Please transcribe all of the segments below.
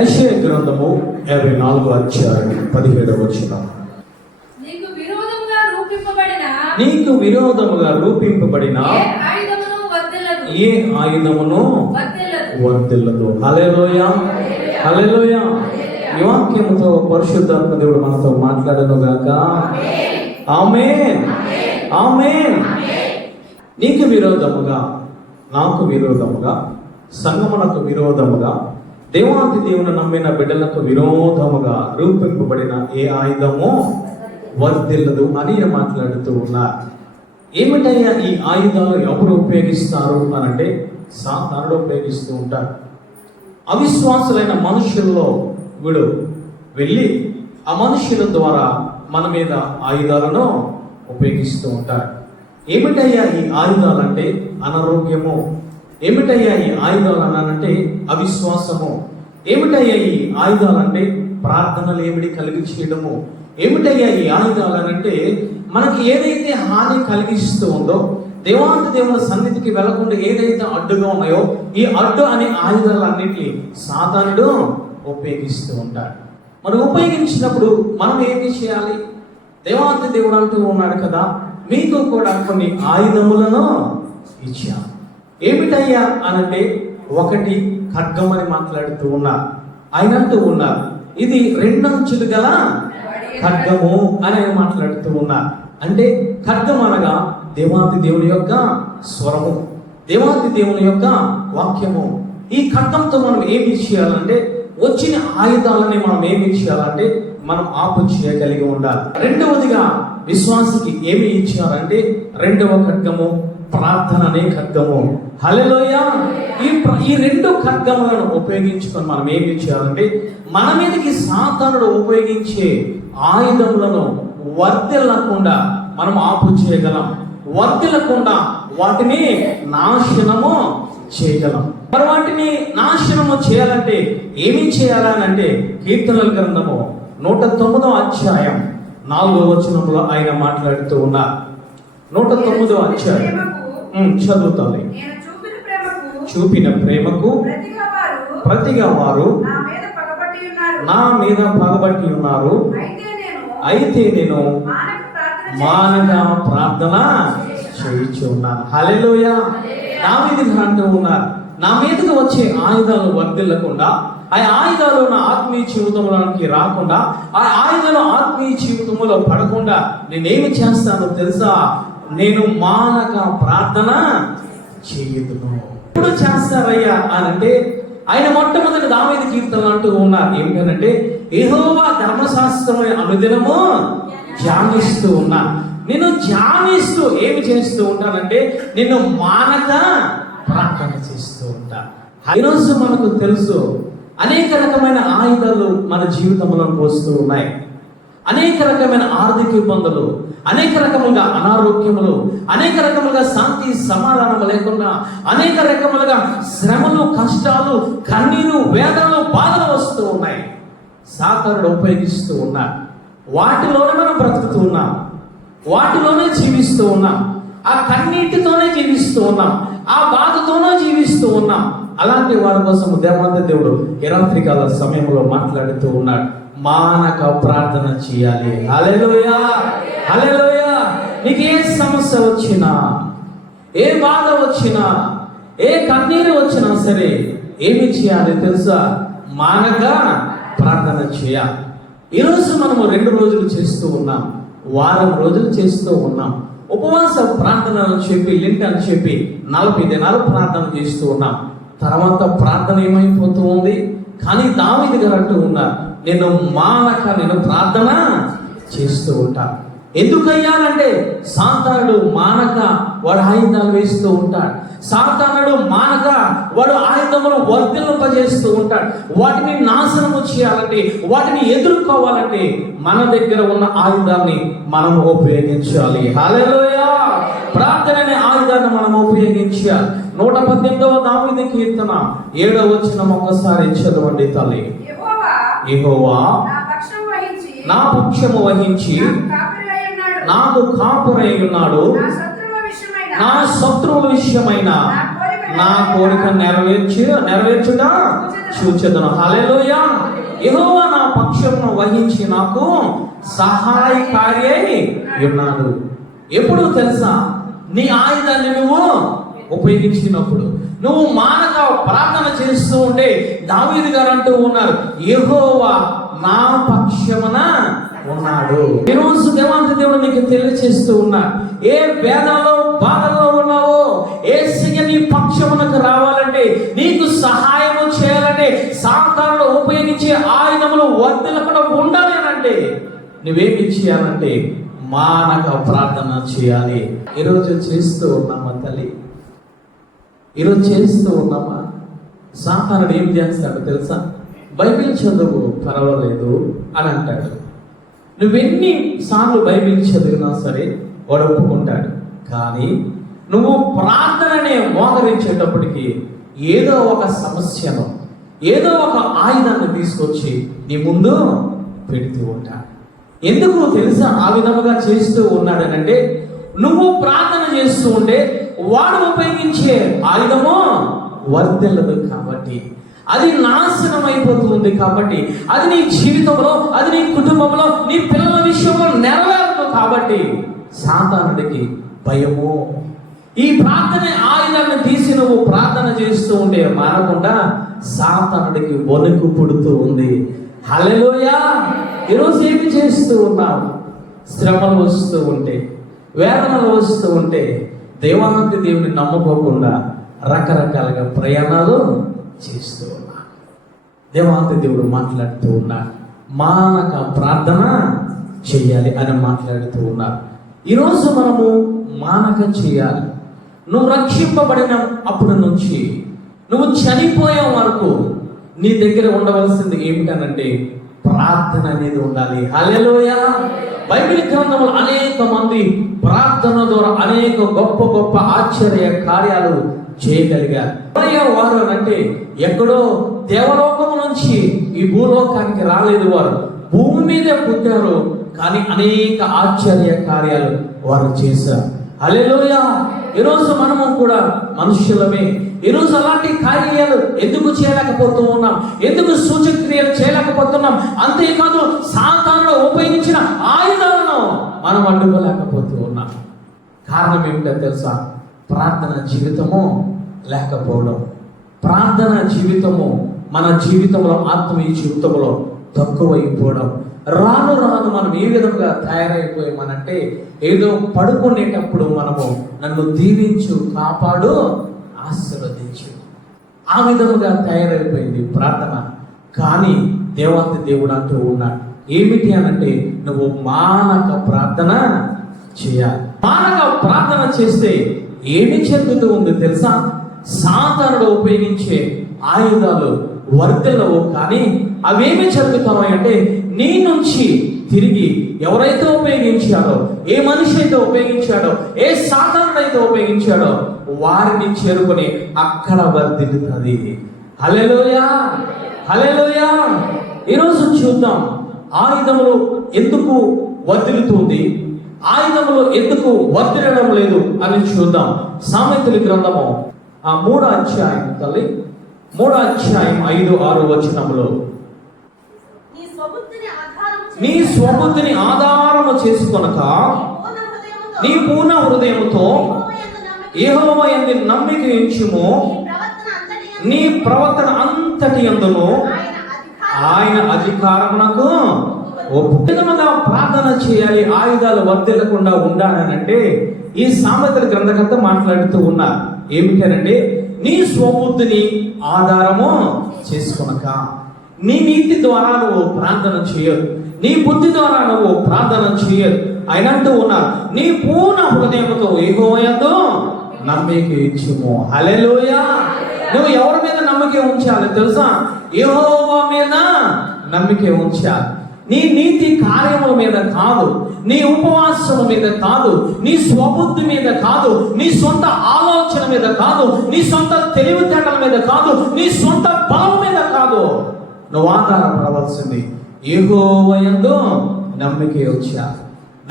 యెషయా గ్రంథము యాభై నాలుగు అధ్యాయం పదిహేడవ వచ్చిన నీకు విరోధముగా రూపింపబడిన? నీకు విరోధముగా రూపింపబడిన? ఏ ఆయుధమును వర్ధిల్లదు హల్లెలూయ. హల్లెలూయ. ఈ వాక్యముతో పరిశుద్ధాత్మ దేవుడు మనతో మాట్లాడను గాక. ఆమేన్. ఆమేన్. నీకు విరోధముగా నాకు విరోధముగా సంగమునకు విరోధముగా దేవాది దేవుని నమ్మిన బిడ్డలకు విరోధముగా రూపింపబడిన ఏ ఆయుధమో వర్దిల్లదు అని మాట్లాడుతూ ఉన్నారు. ఏమిటయ్యా ఈ ఆయుధాలు ఎవరు ఉపయోగిస్తారు అనంటే అంటే సాతానుడు ఉపయోగిస్తూ ఉంటారు అవిశ్వాసులైన మనుషుల్లో వీడు వెళ్ళి ఆ మనుషుల ద్వారా మన మీద ఆయుధాలను ఉపయోగిస్తూ ఉంటారు ఏమిటయ్యా ఈ ఆయుధాలంటే? అనారోగ్యము ఏమిటయ్యా ఈ ఆయుధాలు అన్నానంటే అవిశ్వాసము. ఏమిటయ్యా ఈ ఆయుధాలు అంటే ప్రార్థనలు ఏమిటి కలిగి చేయడము ఏమిటయ్యా ఈ ఆయుధాలు అనంటే మనకి ఏదైతే హాని కలిగిస్తూ ఉందో దేవాంత దేవుల సన్నిధికి వెళ్ళకుండా ఏదైతే అడ్డుగా ఉన్నాయో ఈ అడ్డు అనే ఆయుధాలన్నింటినీ సాధానుడు ఉపయోగిస్తూ ఉంటాడు. మనం ఉపయోగించినప్పుడు మనం ఏమి చేయాలి? దేవాంత దేవుడు అంటూ ఉన్నాడు కదా మీకు కూడా కొన్ని ఆయుధములను ఇచ్చాను. ఏమిటయ్యా అనంటే ఒకటి ఖడ్గం అని మాట్లాడుతూ ఉన్నారు. అయినంటూ ఉన్నారు. ఇది రెండంచులు గల ఖడ్గము అని ఆయన మాట్లాడుతూ ఉన్నారు. అంటే ఖడ్గం అనగా దేవాది దేవుని యొక్క స్వరము దేవాది దేవుని యొక్క వాక్యము. ఈ ఖడ్గంతో మనం ఏమి చేయాలంటే వచ్చిన ఆయుధాలని మనం ఏమి చేయాలంటే మనం ఆపు చేయగలిగి ఉండాలి. రెండవదిగా విశ్వాసికి ఏమి ఇచ్చారంటే రెండవ ఖడ్గము ప్రార్థన అనే ఖడ్గము. హల్లెలూయ. ఈ ఈ రెండు ఖడ్గములను ఉపయోగించుకొని మనం ఏమి చేయాలంటే మన మీదకి సాతానుడు ఉపయోగించే ఆయుధములను వర్తిల్లకుండా మనం ఆపు చేయగలం. వర్తిల్లకుండా వాటిని నాశనము చేయగలం. మరి వాటిని నాశనము చేయాలంటే ఏమి చేయాలనంటే కీర్తనల గ్రంథము నూట తొమ్మిదో అధ్యాయం నాలుగో వచనంలో ఆయన మాట్లాడుతూ ఉన్నారు. నూట తొమ్మిదో అధ్యాయం. నేను చూపిన ప్రేమకు ప్రతిగా వారు నా మీద పగబట్టి ఉన్నారు. అయితే నేను మానక ప్రార్థన చేయించి ఉన్నాను హల్లెలూయ. నా మీదకి అంటూ ఉన్నారు. నా మీదకి వచ్చే ఆయుధాలు వర్దిల్లకుండా ఆ ఆయుధాలు నా ఆత్మీయ జీవితంలోనికి రాకుండా ఆ ఆయుధాలు ఆత్మీయ జీవితంలో పడకుండా నేనేమి చేస్తానో తెలుసా? నేను మానక ప్రార్థన చేయదును. ఎప్పుడు చేస్తారయ్యా? అని అంటే ఆయన మొట్టమొదటి దావేది కీర్తనలు అంటూ ఉన్నారు. ఏమిటంటే ఏహోవా ధర్మశాస్త్రమైన అనుదినము ధ్యానిస్తూ ఉన్నా నేను ధ్యానిస్తూ ఏమి చేస్తూ ఉంటానంటే నిన్ను మానక ప్రార్థన చేస్తూ ఉంటా. ఈరోజు మనకు తెలుసు అనేక రకమైన ఆయుధాలు మన జీవితంలో పోస్తూ ఉన్నాయి. అనేక రకమైన ఆర్థిక ఇబ్బందులు అనేక రకములుగా అనారోగ్యములు అనేక రకములుగా శాంతి సమాధానం లేకుండా అనేక రకములుగా శ్రమలు కష్టాలు కన్నీరు వేదనలు బాధలు వస్తూ ఉన్నాయి. సాతానుడు ఉపయోగిస్తూ ఉన్నారు వాటిలోనే మనం బ్రతుకుతూ ఉన్నాం. వాటిలోనే జీవిస్తూ ఉన్నాం. ఆ కన్నీటితోనే జీవిస్తూ ఉన్నాం. ఆ బాధతోనే జీవిస్తూ ఉన్నాం. అలాంటి వారి కోసం దేవాంత దేవుడు ఈ కాల సమయంలో మాట్లాడుతూ ఉన్నాడు. మానక ప్రార్థన చేయాలి. హల్లెలూయా హల్లెలూయా. నీకు ఏ సమస్య వచ్చినా ఏ బాధ వచ్చినా ఏ కన్నీరు వచ్చినా సరే ఏమి చేయాలి తెలుసా? మానక ప్రార్థన చేయాలి. ఈరోజు మనము రెండు రోజులు చేస్తూ ఉన్నాం. వారం రోజులు చేస్తూ ఉన్నాం. ఉపవాస ప్రార్థనలు చెప్పి లింక్ అని చెప్పి నలభై దినాలు ప్రార్థన చేస్తూ ఉన్నాం. తర్వాత ప్రార్థన ఏమైపోతూ ఉంది? కానీ దావిది గారు అంటూ ఉన్నారు నేను మానక నేను ప్రార్థన చేస్తూ ఉంటాను ఎందుకయ్యానంటే సాతానుడు మానక వాడు ఆయుధాలు వేస్తూ ఉంటాడు. సాతానుడు మానక వాడు ఆయుధములు వర్ధిల్లింపజేస్తూ ఉంటాడు. వాటిని నాశనము చేయాలంటే వాటిని ఎదుర్కోవాలంటే మన దగ్గర ఉన్న ఆయుధాన్ని మనం ఉపయోగించాలి. హాలేలోయా ప్రార్థన అనే ఆయుధాన్ని మనం ఉపయోగించాలి. నూట పద్దెనిమిదవ దావిది కీర్తన ఏడవ వచ్చిన ఒక్కసారి చదవండి తల్లి. యెహోవా నా పక్షం వహించి నా పక్షము వహించి నాకు కాపురై ఉన్నాడు నా శత్రువుల విషయమైన నా కోరిక నెరవేర్చి నెరవేర్చుట చూచెదను హల్లెలూయా. యెహోవా నా పక్షమును వహించి నాకు సహాయకారి అయి ఉన్నాడు. ఎప్పుడు తెలుసా? నీ ఆయుధాన్ని నువ్వు ఉపయోగించినప్పుడు. నువ్వు మానక ప్రార్థన చేస్తూ ఉంటే దావీదు గారు అంటూ ఉన్నారు ఏహోవా నా పక్షమున ఉన్నాడు. ఈరోజు దేవాంత దేవుడు నీకు తెలియచేస్తూ ఉన్నా ఏ వేదంలో బాధల్లో ఉన్నావో ఏ నీ పక్షమునకు రావాలంటే నీకు సహాయము చేయాలంటే సాంతాలను ఉపయోగించే ఆయుధములు వర్తిలకుండా ఉండాలి అంటే నువ్వేమి చేయాలంటే మానక ప్రార్థన చేయాలి. ఈరోజు చేస్తూ ఉన్నామా తల్లి? ఈరోజు చేస్తూ ఉన్నామా? సాతానుడు ఏం చేస్తాడో తెలుసా? బైబిల్ చదువు పర్వాలేదు అని అంటాడు. నువ్వెన్ని సార్లు బైబిల్ చదివినా సరే వాడు ఒప్పుకుంటాడు కానీ నువ్వు ప్రార్థననే మోకరించేటప్పటికి ఏదో ఒక సమస్యను ఏదో ఒక ఆయుధాన్ని తీసుకొచ్చి నీ ముందు పెడుతూ ఉంటాడు. ఎందుకు తెలుసా ఆ విధముగా చేస్తూ ఉన్నాడనంటే నువ్వు ప్రార్థన చేస్తూ ఉంటే వాడు ఉపయోగించే ఆయుధము వర్తిల్లదు కాబట్టి. అది నాశనం అయిపోతుంది కాబట్టి. అది నీ జీవితంలో అది నీ కుటుంబంలో నీ పిల్లల విషయంలో నెరవేరదు కాబట్టి సాధారణుడికి భయము. ఈ ప్రార్థన ఆయుధాన్ని తీసి నువ్వు ప్రార్థన చేస్తూ ఉండే మారకుండా సాతానుడికి వణుకు పుడుతూ ఉంది. హల్లెలూయా! ఈరోజు ఏమి చేస్తూ ఉన్నావు? శ్రమలు వస్తూ ఉంటే వేదనలు వస్తూ ఉంటే దేవాంతి దేవుని నమ్ముకోకుండా రకరకాలుగా ప్రయాణాలు చేస్తూ ఉన్నా. దేవాంతి దేవుడు మాట్లాడుతూ ఉన్నాడు మానక ప్రార్థన చెయ్యాలి అని మాట్లాడుతూ ఉన్నారు ఈరోజు మనము మానక చేయాలి. నువ్వు రక్షింపబడిన అప్పటి నుంచి నువ్వు చనిపోయే వరకు నీ దగ్గర ఉండవలసింది ఏమిటనంటే ప్రార్థన అనేది ఉండాలి. హలెలోయా బైబిల్ గ్రంథంలో అనేక మంది ప్రార్థన ద్వారా అనేక గొప్ప గొప్ప ఆశ్చర్య కార్యాలు చేయగలిగారు. వారు అంటే ఎక్కడో దేవలోకం నుంచి ఈ భూలోకానికి రాలేదు వారు. భూమి మీదే పుట్టారు కానీ అనేక ఆశ్చర్య కార్యాలు వారు చేశారు. అలెలోయా ఈరోజు మనము కూడా మనుష్యులమే. ఈరోజు అలాంటి కార్యాలు ఎందుకు చేయలేకపోతూ ఉన్నాం? ఎందుకు సూచక్రియలు చేయలేకపోతున్నాం? అంతేకాదు సాధారణ ఉపయోగించిన ఆయుధాలను మనం అడ్డుకోలేకపోతూ ఉన్నాం. కారణం ఏమిటో తెలుసా? ప్రార్థన జీవితము లేకపోవడం. ప్రార్థన జీవితము మన జీవితంలో ఆత్మీయ జీవితంలో తక్కువైపోవడం. రాను రాను మనం ఏ విధంగా తయారైపోయామనంటే ఏదో పడుకునేటప్పుడు మనము నన్ను దీవించు కాపాడు ఆశీర్వదించు. ఆ విధముగా తయారైపోయింది ప్రార్థన. కానీ దేవాతి దేవుడు అంటూ ఉన్నాడు ఏమిటి అనంటే నువ్వు మానక ప్రార్థన చేయాలి. మానక ప్రార్థన చేస్తే ఏమి చెందుతూ ఉంది తెలుసా? సాధారణ ఉపయోగించే ఆయుధాలు వర్తెలవు కానీ అవేమి జరుగుతాయి అంటే నీ నుంచి తిరిగి ఎవరైతే ఉపయోగించాడో ఏ మనిషి అయితే ఉపయోగించాడో ఏ సాధారణ అయితే ఉపయోగించాడో వారిని చేరుకుని అక్కడ వర్ధిల్లుతుంది. హలెలోయా హలెలోయా ఈరోజు చూద్దాం ఆయుధములు ఎందుకు వర్దిలుతుంది ఆయుధములు ఎందుకు వర్దిలడం లేదు అని చూద్దాం. సామెతల గ్రంథము ఆ మూడో అధ్యాయం తల్లి. మూడో అధ్యాయం ఐదు ఆరు వచనములో నీ స్వబుద్ధిని ఆధారము చేసి నీ స్వబుద్ధిని ఆధారము చేసుకొనక నీ పూర్ణ హృదయముతో ఏహోవ నమ్మిక ఎందు నమ్మిక నీ ప్రవర్తన అంతటి యందు ఆయన అధికారమునకు విధముగా ప్రార్థన చేయాలి ఆయుధాలు వర్దిల్లకుండా ఉండాలనంటే ఈ సామెతల గ్రంథకర్త మాట్లాడుతూ ఉన్నారు. ఏమిటనంటే నీ స్వబుద్ధిని ఆధారము చేసుకొనక నీ నీతి ద్వారా నువ్వు ప్రార్థన చేయదు నీ బుద్ధి ద్వారా నువ్వు ప్రార్థన చేయదు ఆయన ఉన్న ఉన్నారు నీ పూర్ణ హృదయంతో ఏగోయందు నమ్మిక ఇచ్చుము. అలెలోయ నువ్వు ఎవరి మీద నమ్మిక ఉంచాలి తెలుసా? ఏహోవా మీద నమ్మిక ఉంచాలి. నీ నీతి కార్యముల మీద కాదు నీ ఉపవాసం మీద కాదు నీ స్వబుద్ధి మీద కాదు నీ సొంత ఆలోచన మీద కాదు నీ సొంత తెలివితేటల మీద కాదు నీ సొంత బలం మీద కాదు. నువ్వు ఆధారపడవలసింది ఏగోవయందు నమ్మిక వచ్చా.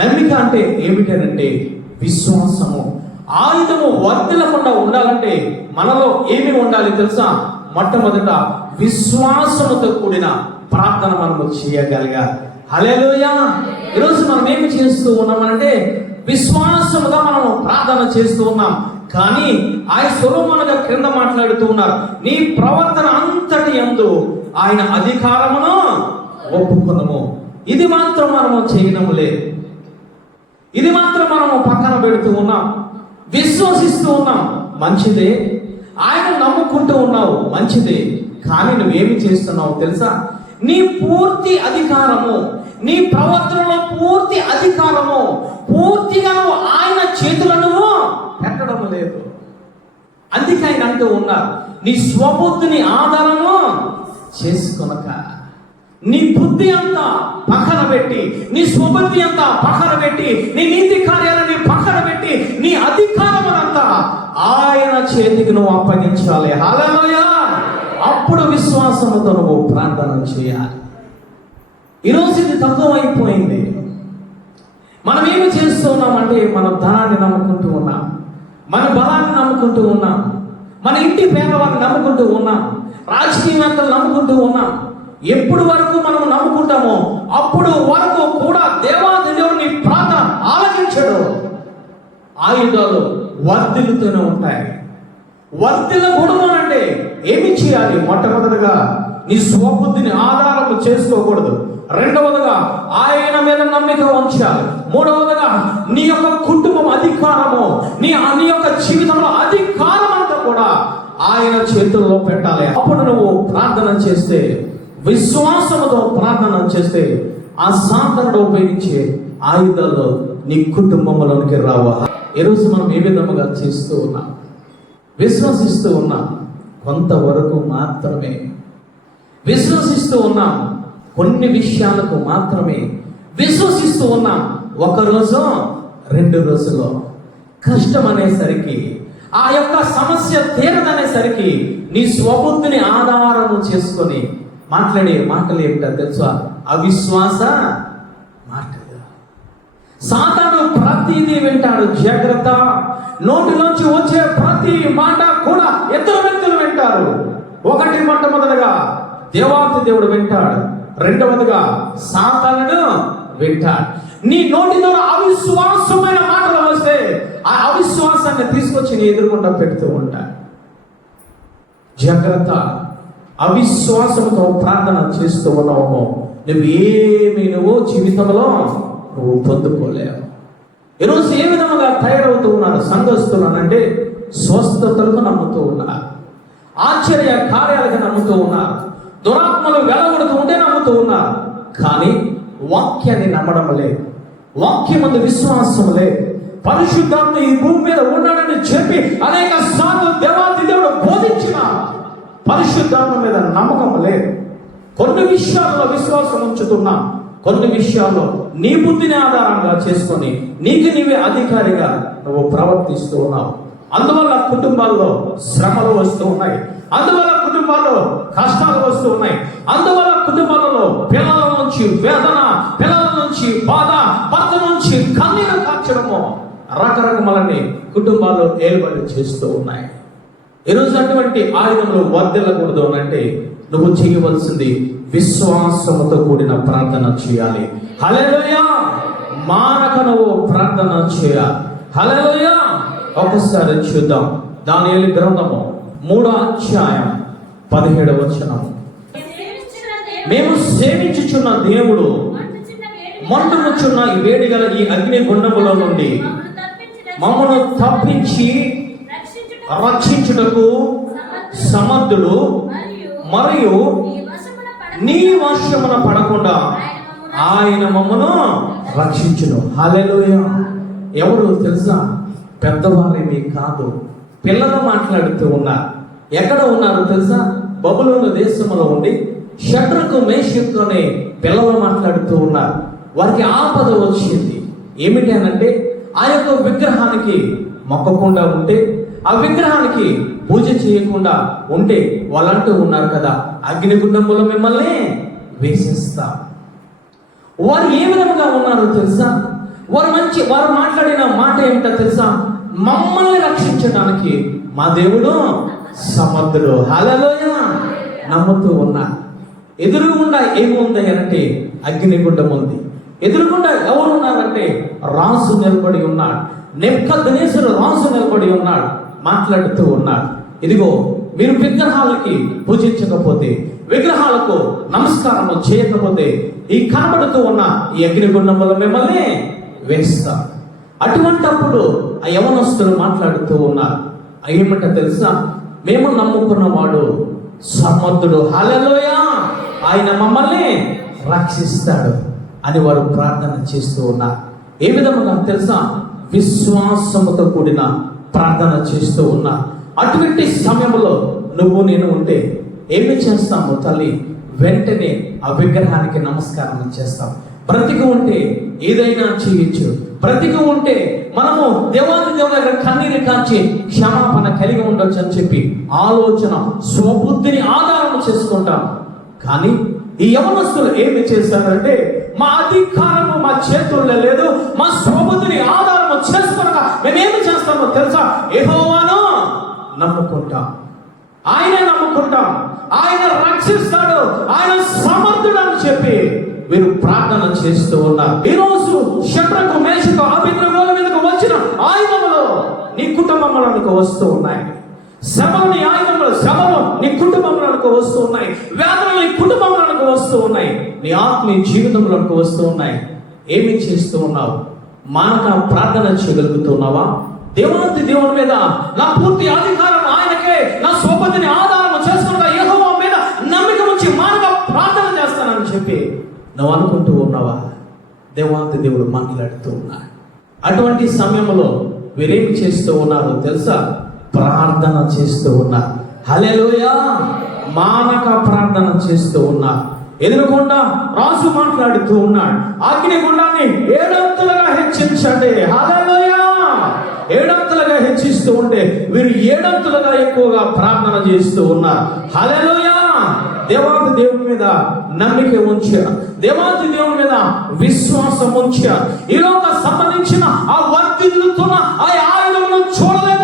నమ్మిక అంటే ఏమిటనంటే విశ్వాసము. ఆయుధము వర్తిల్లకుండా ఉండాలంటే మనలో ఏమి ఉండాలి తెలుసా? మొట్టమొదట విశ్వాసముతో కూడిన ప్రార్థన మనము చేయగలిగా హల్లెలూయా. ఈరోజు మనం ఏమి చేస్తూ ఉన్నామంటే విశ్వాసముగా మనము ప్రార్థన చేస్తూ ఉన్నాం. కానీ ఆయన సులభములుగా క్రింద మాట్లాడుతూ ఉన్నారు. నీ ప్రవర్తన అంతటి ఎందు ఆయన అధికారమును ఒప్పుకున్నాము. ఇది మాత్రం మనము చేయడము లేదు. ఇది మాత్రం మనము పక్కన పెడుతూ ఉన్నాం. విశ్వసిస్తూ ఉన్నాం. మంచిదే. ఆయన నమ్ముకుంటూ ఉన్నావు. మంచిదే. కానీ నువ్వేమి చేస్తున్నావు తెలుసా? నీ పూర్తి అధికారము నీ ప్రవర్తనలో పూర్తి అధికారము పూర్తిగా నువ్వు ఆయన చేతులను పెట్టడం లేదు. అందుకే ఆయన అంటూ ఉన్నారు నీ స్వబుద్ధిని ఆధారము చేసుకొనక నీ బుద్ధి అంతా పక్కన పెట్టి నీ స్వబుద్ధి అంతా పక్కన పెట్టి నీ నీతి కార్యాలని పక్కన పెట్టి నీ అధికారమునంతా ఆయన చేతికి నువ్వు అప్పగించాలి. హలలోయా అప్పుడు విశ్వాసంతో నువ్వు ప్రార్థన చేయాలి. ఈరోజు ఇది తక్కువ అయిపోయింది మనం ఏమి చేస్తున్నామంటే మన ధనాన్ని నమ్ముకుంటూ ఉన్నాం. మన బలాన్ని నమ్ముకుంటూ ఉన్నాం. మన ఇంటి పేదవారిని నమ్ముకుంటూ ఉన్నాం. రాజకీయవేత్తలు నమ్ముకుంటూ ఉన్నాం. ఎప్పుడు వరకు మనం నమ్ముకుంటామో అప్పుడు వరకు కూడా దేవాది దేవుని ప్రార్థన ఆలకించడు. ఆయుధాలు వర్ధిల్లుతూనే ఉంటాయి. వర్ధిల్లకూడదు అంటే ఏమి చేయాలి? మొట్టమొదటిగా నీ స్వబుద్ధిని ఆధారం చేసుకోకూడదు. రెండవదిగా ఆయన మీద నమ్మిక ఉంచాలి. మూడవదిగా నీ యొక్క కుటుంబం అధికారము నీ నీ యొక్క జీవితంలో అధికారం అంతా కూడా ఆయన చేతుల్లో పెట్టాలి. అప్పుడు నువ్వు ప్రార్థన చేస్తే విశ్వాసముతో ప్రార్థన చేస్తే ఆ సాధనను ఉపయోగించే ఆయుధాలు నీ కుటుంబంలోనికి రావా. ఈరోజు మనం ఏ విధముగా చేస్తూ ఉన్నాం? విశ్వసిస్తూ ఉన్నాం. కొంతవరకు మాత్రమే. విశ్వసిస్తూ ఉన్నాం. కొన్ని విషయాలకు మాత్రమే. విశ్వసిస్తూ ఉన్నాం. ఒక రోజు రెండు రోజుల్లో కష్టం అనేసరికి ఆ యొక్క సమస్య తీరదనేసరికి నీ స్వబుద్ధిని ఆధారము చేసుకొని మాట్లాడే మాటలు ఏమిటో తెలుసా? అవిశ్వాస మాటలు. సాతాను ప్రతిదీ వింటాడు జాగ్రత్త. నోటిలోంచి వచ్చే ప్రతి మాట కూడా ఇద్దరు వ్యక్తులు వింటారు. ఒకటి మొట్టమొదటిగా దేవాతి దేవుడు వింటాడు. రెండవదిగా సాతానుడు వింటాడు. నీ నోటి ద్వారా అవిశ్వాసమైన మాటలు వస్తే ఆ అవిశ్వాసాన్ని తీసుకొచ్చి నీ ఎదురుకుండా పెడుతూ ఉంటాడు. జాగ్రత్త. అవిశ్వాసంతో ప్రార్థన చేస్తూ ఉన్నావు నువ్వు ఏమి నువ్వు జీవితంలో నువ్వు పొందుకోలేవు. ఈరోజు ఏ విధముగా తయారవుతూ ఉన్నారు సంఘస్తున్నానంటే స్వస్థతలకు నమ్ముతూ ఉన్నారు. ఆశ్చర్య కార్యాలకు నమ్ముతూ ఉన్నారు. దురాత్మలు వెలగొడుతూ ఉంటే నమ్ముతూ ఉన్నారు. కానీ వాక్యాన్ని నమ్మడం లేదు. వాక్యమందు విశ్వాసం లేదు. పరిశుద్ధాత్మ ఈ భూమి మీద ఉన్నాడని చెప్పి అనేక సార్లు దేవాది దేవుడు బోధించినా పరిశుద్ధాత్మ మీద నమ్మకం లేదు. కొన్ని విషయాల్లో విశ్వాసం ఉంచుతున్నా కొన్ని విషయాల్లో నీ బుద్ధిని ఆధారంగా చేసుకొని నీకు నీవే అధికారిగా నువ్వు ప్రవర్తిస్తూ ఉన్నావు. అందువల్ల కుటుంబాల్లో శ్రమలు వస్తూ ఉన్నాయి. అందువల్ల కుటుంబాల్లో కష్టాలు వస్తూ ఉన్నాయి. అందువల్ల కుటుంబాలలో పిల్లల నుంచి వేదన పిల్లల నుంచి బాధ భర్త నుంచి కన్నీరు కాచడము రకరకములని కుటుంబాల్లో ఏర్పాటు చేస్తూ ఉన్నాయి. ఈరోజు అటువంటి ఆయుధంలో వర్ధిల్లకూడదు అని అంటే నువ్వు చేయవలసింది విశ్వాసముతో కూడిన ప్రార్థన చేయాలి. హల్లెలూయా! మానక నువ్వు ప్రార్థన చేయాలి. హల్లెలూయా! ఒకసారి చూద్దాం. దాని గ్రంథము మూడో అధ్యాయం పదిహేడవ వచనం. మేము సేవించుచున్న దేవుడు మండుముచున్న ఈ వేడి గల ఈ అగ్ని గుండములో నుండి మమ్మను తప్పించి రక్షించుటకు సమర్థుడు మరియు నీ వర్షమున పడకుండా ఆయన మమ్మను రక్షించును. హల్లెలూయా. ఎవరు తెలుసా? పెద్దవారేమీ కాదు. పిల్లలు మాట్లాడుతూ ఉన్నారు. ఎక్కడ ఉన్నారు తెలుసా? బబులోని దేశంలో ఉండి షట్రకు మేషకు పిల్లలు మాట్లాడుతూ ఉన్నారు. వారికి ఆపద వచ్చింది. ఏమిటి అనంటే ఆ యొక్క విగ్రహానికి మొక్కకుండా ఉంటే ఆ విగ్రహానికి పూజ చేయకుండా ఉంటే వాళ్ళంటూ ఉన్నారు కదా. అగ్నిగుండంలో మిమ్మల్ని వేసిస్తా. వారు ఏ విధముగా ఉన్నారో తెలుసా? వారు మంచి వారు మాట్లాడిన మాట ఏమిటో తెలుసా? మమ్మల్ని రక్షించడానికి మా దేవుడు సమర్థుడు. హలలోయ నమ్ముతూ ఉన్నా. ఎదురుగుండా ఏముంది అంటే అగ్నిగుండం ఉంది. ఎదురుగుండా ఎవరు ఉన్నారంటే రాసు నిలబడి ఉన్నాడు. నెక్కదనేశ్వరు రాసు నిలబడి ఉన్నాడు. మాట్లాడుతూ ఉన్నాడు. ఇదిగో మీరు విగ్రహాలకి పూజించకపోతే విగ్రహాలకు నమస్కారము చేయకపోతే ఈ కనబడుతూ ఉన్న ఈ అగ్నిగుండంలో మిమ్మల్ని వేస్తారు అటువంటప్పుడు ఆ యవనస్తులు మాట్లాడుతూ ఉన్నారు. ఏమిట తెలుసా? మేము నమ్ముకున్నవాడు సమర్థుడు. హలలోయ ఆయన మమ్మల్ని రక్షిస్తాడు అని వారు ప్రార్థన చేస్తూ ఉన్నారు. ఏ విధముగా తెలుసా? విశ్వాసముతో కూడిన ప్రార్థన చేస్తూ ఉన్నా. అటువంటి సమయంలో నువ్వు నేను ఉంటే ఏమి చేస్తాము తల్లి? వెంటనే ఆ విగ్రహానికి నమస్కారం చేస్తాం. బ్రతికి ఉంటే ఏదైనా చేయొచ్చు. బ్రతికి ఉంటే మనము దేవాది దేవుని దగ్గర కన్నీరు కాచి క్షమాపణ కలిగి ఉండొచ్చు అని చెప్పి ఆలోచన స్వబుద్ధిని ఆధారం చేసుకుంటాం. కానీ ఈ యవనస్తులు ఏమి చేశారంటే మా అధికారము మా చేతుల్లో లేదు మా స్వబుద్ధిని ఆధారము చేసుకునక మేమేమి చేస్తామో తెలుసా? ఏహోవాను నమ్ముకుంటాం. ఆయన నమ్ముకుంటాం. ఆయన రక్షిస్తాడు. ఆయన సమర్థుడు అని చెప్పి వీరు ప్రార్థన చేస్తూ ఉన్నారు. ఈరోజు రోజు శత్రకు మేషకు అభిగ్రహముల మీదకు వచ్చిన ఆయుధములు నీ కుటుంబంలోనికి వస్తూ ఉన్నాయి. శ్రమలు నీ ఆయుధములు శ్రమలు నీ కుటుంబంలోనికి వస్తూ ఉన్నాయి. వేదనలు నీ కుటుంబంలోనికి వస్తూ ఉన్నాయి. నీ ఆత్మీయ జీవితంలోకి వస్తూ ఉన్నాయి. ఏమి చేస్తూ ఉన్నావు? మానక ప్రార్థన చేయగలుగుతున్నావా? దేవుని దేవుని మీద నా పూర్తి అధికారం ఆయనకే నా స్వపతిని ఆధారం చేసుకున్న యెహోవా మీద నమ్మిక ఉంచి మానక ప్రార్థన చేస్తానని చెప్పి నువ్వు అనుకుంటూ ఉన్నావా? దేవాంతి దేవుడు మాట్లాడుతూ ఉన్నాడు. అటువంటి సమయంలో వీరేమి చేస్తూ ఉన్నారో తెలుసా? ప్రార్థన చేస్తూ ఉన్నారు హలెలోయ మానక ప్రార్థన చేస్తూ ఉన్నారు ఎదురుకుండా రాజు మాట్లాడుతూ ఉన్నాడు. అగ్నిగుండాన్ని ఏడంతులుగా హెచ్చించండి. హలెలోయ ఏడంతులుగా హెచ్చిస్తూ ఉంటే వీరు ఏడంతులుగా ఎక్కువగా ప్రార్థన చేస్తూ ఉన్నారు. హలెలోయ దేవాది దేవుని మీద నమ్మిక ఉంచారు. దేవాది దేవుని మీద విశ్వాసం ఉంచారు. ఈరోజు సంబంధించిన ఆ వర్తిల్లుతున్న ఆ ఆయుధమును చూడలేదు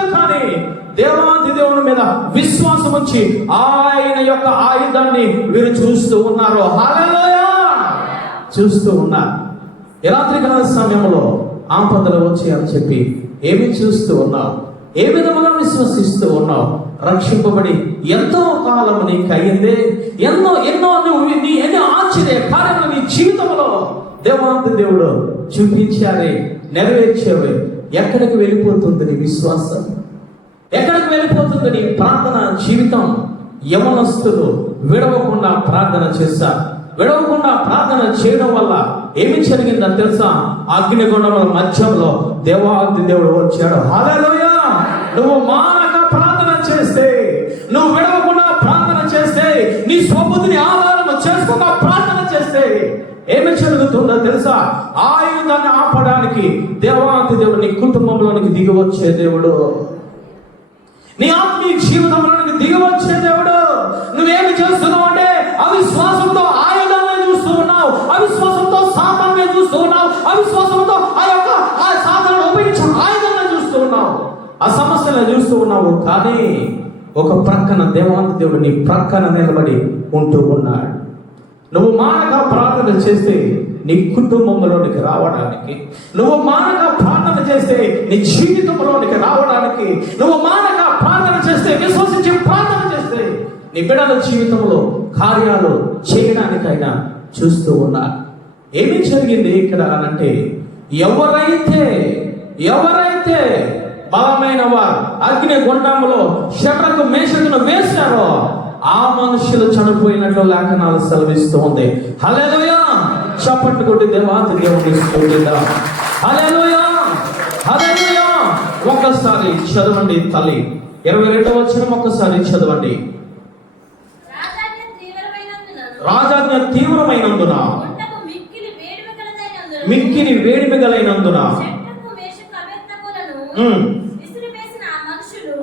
దేవాది దేవుని మీద విశ్వాసం ఉంచి ఆయన యొక్క ఆయుధాన్ని వీరు చూస్తూ ఉన్నారు. చూస్తూ ఉన్నారు. ఈ రాత్రికాల సమయంలో ఆపదలు వచ్చాయని చెప్పి ఏమి చూస్తూ ఉన్నావు? ఏ విధముగా విశ్వసిస్తూ ఉన్నావు? రక్షింపబడి ఎంతో కాలం నీకు అయ్యింది. ఎన్నో ఎన్నో నువ్వు నీ ఎన్నో ఆశ్చర్య కార్యములు నీ జీవితంలో దేవాంత దేవుడు చూపించారే నెరవేర్చేవే ఎక్కడికి వెళ్ళిపోతుంది నీ విశ్వాసం? ఎక్కడికి వెళ్ళిపోతుంది నీ ప్రార్థన జీవితం? యవనస్తులు విడవకుండా ప్రార్థన చేశారు. విడవకుండా ప్రార్థన చేయడం వల్ల ఏమి జరిగిందని తెలుసా? అగ్నిగుండముల మధ్యంలో దేవాది దేవుడు వచ్చాడు. హల్లెలూయా! నువ్వు మానక ప్రార్థన చేస్తే నువ్వు విడవకుండా ప్రార్థన చేస్తే నీ స్వబుద్ధిని ఆధారం చేసుకున్న ప్రార్థన చేస్తే ఏమి జరుగుతుందో తెలుసా? ఆయుధాన్ని ఆపడానికి దేవాది దేవుడు నీ కుటుంబంలోనికి దిగి వచ్చే దేవుడు. నీ ఆత్మీయ జీవితంలోనికి దిగి వచ్చే దేవుడు నువ్వేమి చేస్తున్నావు అంటే అవిశ్వాసంతో ఆయుధాలను చూస్తూ ఉన్నావు. అవిశ్వాసంతో సాతాన్ని చూస్తూ ఉన్నావు. అవిశ్వాసంతో ఆ యొక్క ఆ సాధనను ఉపయోగించి ఆయుధాలను చూస్తూ ఉన్నావు. ఆ సమస్యలను చూస్తూ ఉన్నావు కానీ ఒక ప్రక్కన దేవాంత దేవుడు నీ ప్రక్కన నిలబడి ఉంటూ ఉన్నాడు. నువ్వు మానక ప్రార్థన చేస్తే నీ కుటుంబంలోనికి రావడానికి నువ్వు మానక ప్రార్థన చేస్తే నీ జీవితంలోనికి రావడానికి నువ్వు మానక చేస్తే విశ్వసించి ప్రార్థన చేస్తే నీ బిడ్డల జీవితంలో కార్యాలు చేయడానికైనా చూస్తూ ఉన్నా. ఏమి జరిగింది ఇక్కడ అనంటే ఎవరైతే ఎవరైతే బలమైన వారు అగ్ని గుండంలో షట్రకు మేషకును వేశారో ఆ మనుషులు చనిపోయినట్లు లేఖనాలు సెలవిస్తూ ఉంది. హల్లెలూయా! చప్పట్లు కొట్టి దేవాతి దేవుని స్తుతిద్దాం హల్లెలూయా! హల్లెలూయా! ఒక్కసారి చదవండి తల్లి. ఇరవై రెండవ వచ్చిన ఒక్కసారి చదవండి. రాజాజ్ఞ తీవ్రమైనందున వేడిమి మిక్కిని వేడిమిగలైనందున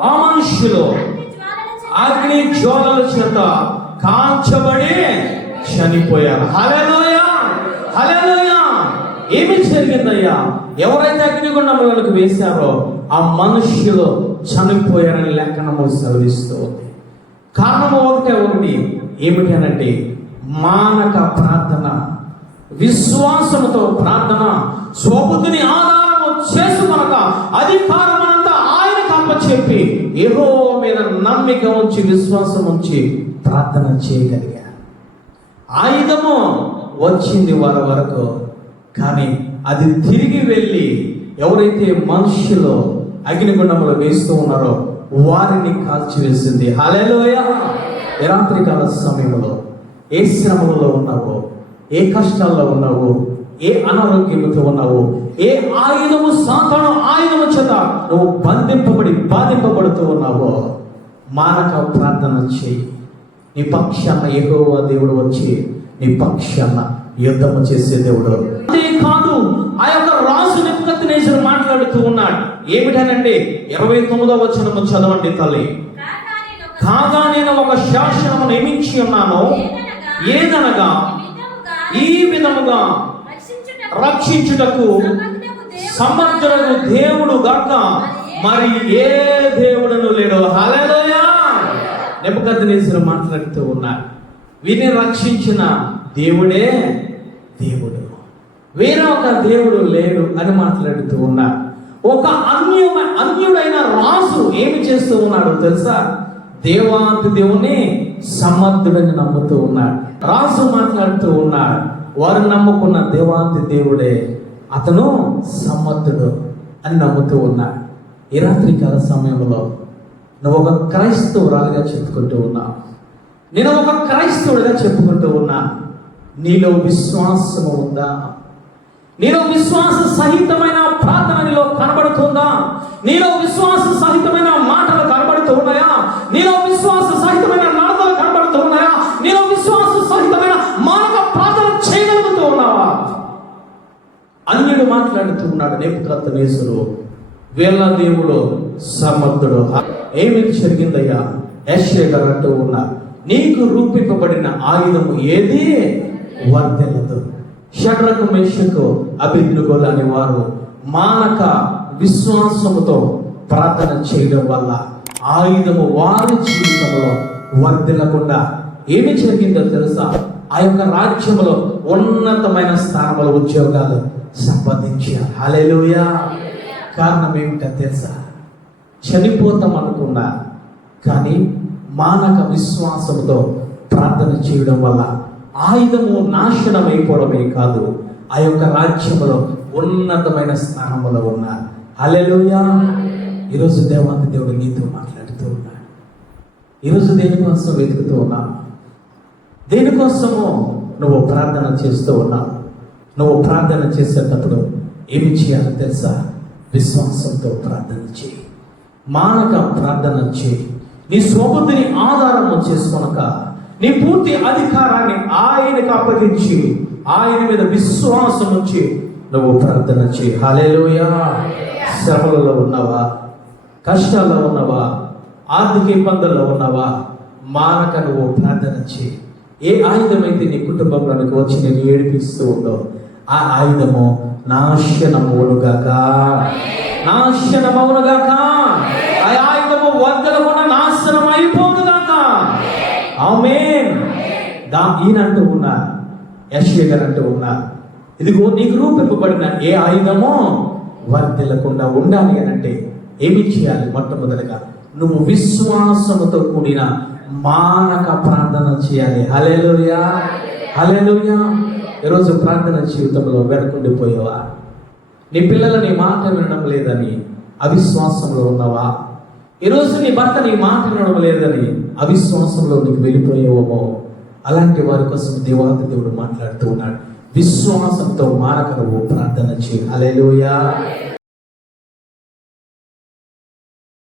ఆ మనుషులు మనుషులు అగ్ని జ్వాలల చేత కాల్చబడి చనిపోయారు. హల్లెలూయా! హల్లెలూయా! ఏమి జరిగిందయ్యా? ఎవరైతే అగ్నిగుండంలోకి వేశారో ఆ మనుష్యులు చనిపోయారని లేఖనము సెలవిస్తూ ఉంది. కారణము ఒకటే ఒకటి ఏమిటి అనంటే మానక ప్రార్థన విశ్వాసముతో ప్రార్థన స్వబుద్ధిని ఆధారము చేసుకొనక అధికారమంతా ఆయనకు అప్పచెప్పి ఏహో మీద నమ్మిక ఉంచి విశ్వాసం ఉంచి ప్రార్థన చేయగలిగారు. ఆయుధము వచ్చింది వారి వరకు కానీ అది తిరిగి వెళ్ళి ఎవరైతే మనుషులో అగ్నిగుండంలో వేస్తూ ఉన్నారో వారిని కాల్చివేసింది. హలేలోయ ఈ రాత్రికాల సమయంలో ఏ శ్రమలలో ఉన్నావో ఏ కష్టాల్లో ఉన్నావో ఏ అనారోగ్యంతో ఉన్నావో ఏ ఆయుధము సాతాను ఆయుధము చేత నువ్వు బంధింపబడి బాధింపబడుతూ ఉన్నావో మానక ప్రార్థన చేయి. నీ పక్షాన ఎగువ దేవుడు వచ్చి నీ పక్షాన యుద్ధము చేసే దేవుడు. అంతేకాదు ఆ యొక్క రాజు నిపుణత మాట్లాడుతూ ఉన్నాడు. ఏమిటనంటే ఇరవై తొమ్మిదవ వచనము చదవండి తల్లి. కాగా నేను ఒక శాసనము నియమించి ఉన్నాను. ఏదనగా? ఈ విధముగా రక్షించుటకు సమర్థులకు దేవుడు గాక మరి ఏ దేవుడును లేడు. హల్లెలూయా! నెప్పుకద్నేశ్వరు మాట్లాడుతూ ఉన్నారు. వీరిని రక్షించిన దేవుడే దేవుడు. వేరే ఒక దేవుడు లేడు అని మాట్లాడుతూ ఉన్నారు. ఒక అన్యు అన్యుడైన రాజు ఏమి చేస్తూ ఉన్నాడు తెలుసా? దేవాంతి దేవుని సమర్థుడని నమ్ముతూ ఉన్నాడు. రాజు మాట్లాడుతూ ఉన్నాడు వారు నమ్ముకున్న దేవాంతి దేవుడే అతను సమర్థుడు అని నమ్ముతూ ఉన్నాడు. ఈ రాత్రికాల సమయంలో నువ్వు ఒక క్రైస్తవురాలుగా చెప్పుకుంటూ ఉన్నావు. నేను ఒక క్రైస్తవుడిగా చెప్పుకుంటూ ఉన్నా నీలో విశ్వాసము ఉందా? నీలో విశ్వాస సహితమైన ప్రార్థన నీలో కనబడుతుందా? నీలో విశ్వాస సహితమైన మాటలు కనబడుతూ ఉన్నాయా నీలో విశ్వాస సహితమైన నడతలు కనబడుతున్నాయా? నీలో విశ్వాస సహితమైన మానవ ప్రార్థన చేయగలుగుతూ ఉన్నావా అన్యుడు మాట్లాడుతూ ఉన్నాడు నేపుకత్తనేశ్వరు వీళ్ళ దేవుడు సమర్థుడు. ఏమి జరిగిందయ్యా? యశ్వ గారు అంటూ ఉన్నారు నీకు రూపింపబడిన ఆయుధము ఏది? వర్ధెలదు షడ్రకు మేషకు అభిజ్ఞుగోలు అనేవారు మానక విశ్వాసముతో ప్రార్థన చేయడం వల్ల ఆయుధము వారి జీవితంలో వర్ధిల్లకుండా ఏమి జరిగిందో తెలుసా? ఆ యొక్క రాజ్యంలో ఉన్నతమైన స్థానంలో ఉద్యోగాలు సంపాదించారు. హాలేలుయా కారణం ఏమిటో తెలుసా? చనిపోతాం అనుకున్నా కానీ మానక విశ్వాసంతో ప్రార్థన చేయడం వల్ల ఆయుధము నాశనం అయిపోవడమే కాదు ఆ యొక్క రాజ్యములో ఉన్నతమైన స్థానంలో ఉన్నారు అలెలుయా ఈరోజు దేవాది దేవుడు నీతో మాట్లాడుతూ ఉన్నాడు. ఈరోజు దేనికోసం వెతుకుతూ ఉన్నావు? దేనికోసము నువ్వు ప్రార్థన చేస్తూ ఉన్నావు? నువ్వు ప్రార్థన చేసేటప్పుడు ఏమి చేయాలో తెలుసా? విశ్వాసంతో ప్రార్థన చేయి. మానక ప్రార్థన చేయి. నీ స్వబుద్ధిని ఆధారము చేసుకొనక నీ పూర్తి అధికారాన్ని ఆయనకు అప్పగించి ఆయన మీద విశ్వాసం ఉంచి నువ్వు ప్రార్థన చేయి. హల్లెలూయా. శ్రమలలో ఉన్నావా? కష్టాల్లో ఉన్నావా? ఆర్థిక ఇబ్బందుల్లో ఉన్నావా? మానక నువ్వు ప్రార్థన చేయి. ఏ ఆయుధమైతే నీ కుటుంబంలోనికి వచ్చి నేను ఏడిపిస్తూ ఉందో ఆ ఆయుధము నాశనమవునుగాక. నాశనమవునుగాక. దా ఈయన అంటూ ఉన్నారు. యశ్వ గారు అంటూ ఉన్నారు. ఇదిగో నీకు రూపింపబడిన ఏ ఆయుధమో వర్ధిల్లకుండా ఉండాలి అని అంటే ఏమి చేయాలి మొట్టమొదటిగా? నువ్వు విశ్వాసముతో కూడిన మానక ప్రార్థన చేయాలి. హలేలుయా హలేలుయా ఈరోజు ప్రార్థన జీవితంలో వెనకుండిపోయావా? నీ పిల్లలు నీ మాట వినడం లేదని అవిశ్వాసంలో ఉన్నావా? ఈరోజు నీ భర్త నీ మాట వినడం లేదని అవిశ్వాసంలో నీకు వెళ్ళిపోయావేమో? అలాంటి వారి కోసం దేవాది దేవుడు మాట్లాడుతూ ఉన్నాడు. విశ్వాసంతో మారకరవు ప్రార్థన చేయి. అలెలుయా